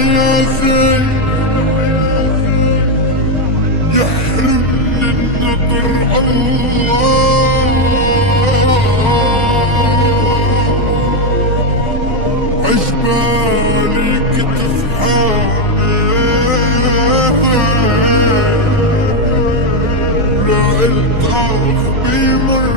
يا زين يحرمني النظر الله، عجبالي كتف حامل لا الطاف بمر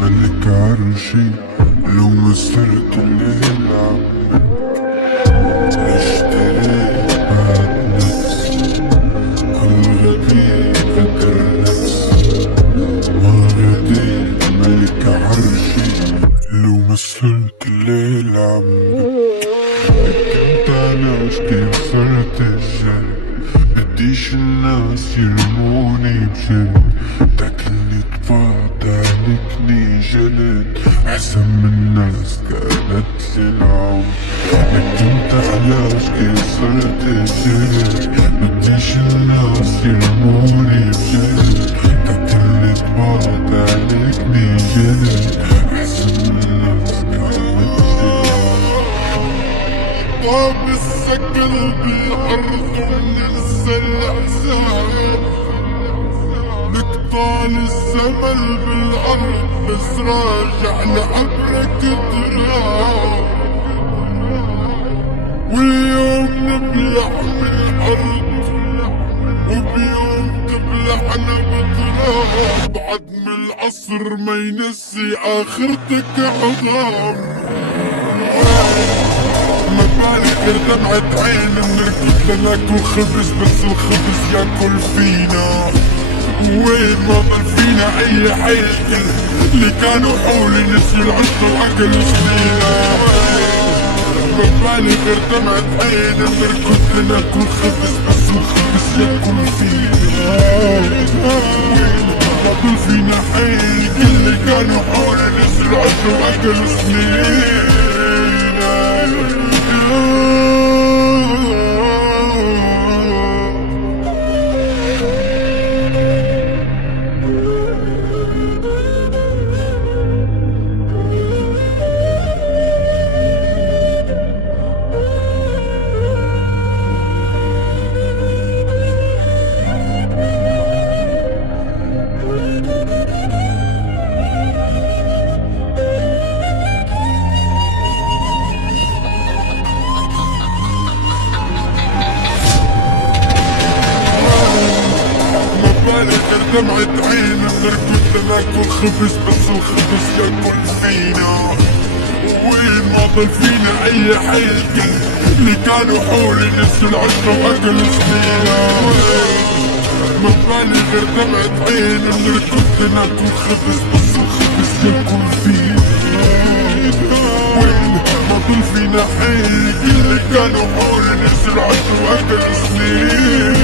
ملك عرشي لو مسرت الليل عمك، اشتريت بعد نفس كل غبي غدر نفس، ما رديت ملك عرشي لو مسرت الليل عمك. كنت انا كيف صرت الجن، بديش الناس يرموني بجد، تاكلني طباع تهلكني جلد، احسن من الناس كانت لي العمر. كنت علاش كيف صرت الجن، بديش الناس يرموني بجد، تاكلني طباع تهلكني جلد، احسن من الناس كانت لي العمر. طاب السكن بالارض وننزل الاحزاب، نقطال الزمن بالارض بس راجع لعبرك تراب، واليوم نبلع بالارض وبيوم تبلعنا بتراب، عدم العصر ما ينسي اخرتك عظام. ما بالي غير دمعة عين بنركض لناكل خبز بس الخبز ياكل فينا، وين ما ضل فينا اي حيل اللي كانوا حولي نسيوا العشق واكلوا سنينا. ما بالي غير دمعة عين بنركض لناكل خبز بس الخبز ياكل فينا، وين ما ضل فينا حيل اللي كانوا حولي نسيوا العشق واكلوا سنينا. غير دمعة عين بنركض لناكل خبز بس الخبز ياكل فينا، وين ما ضل فينا اي حيل اللي كانوا حولي نسوا العشق واكلوا سنينا. ما بالي غير دمعة عين بنركض لناكل خبز بس الخبز ياكل فينا، وين ما ضل فينا حيل اللي كانوا حولي نسوا العشق واكلوا سنينا.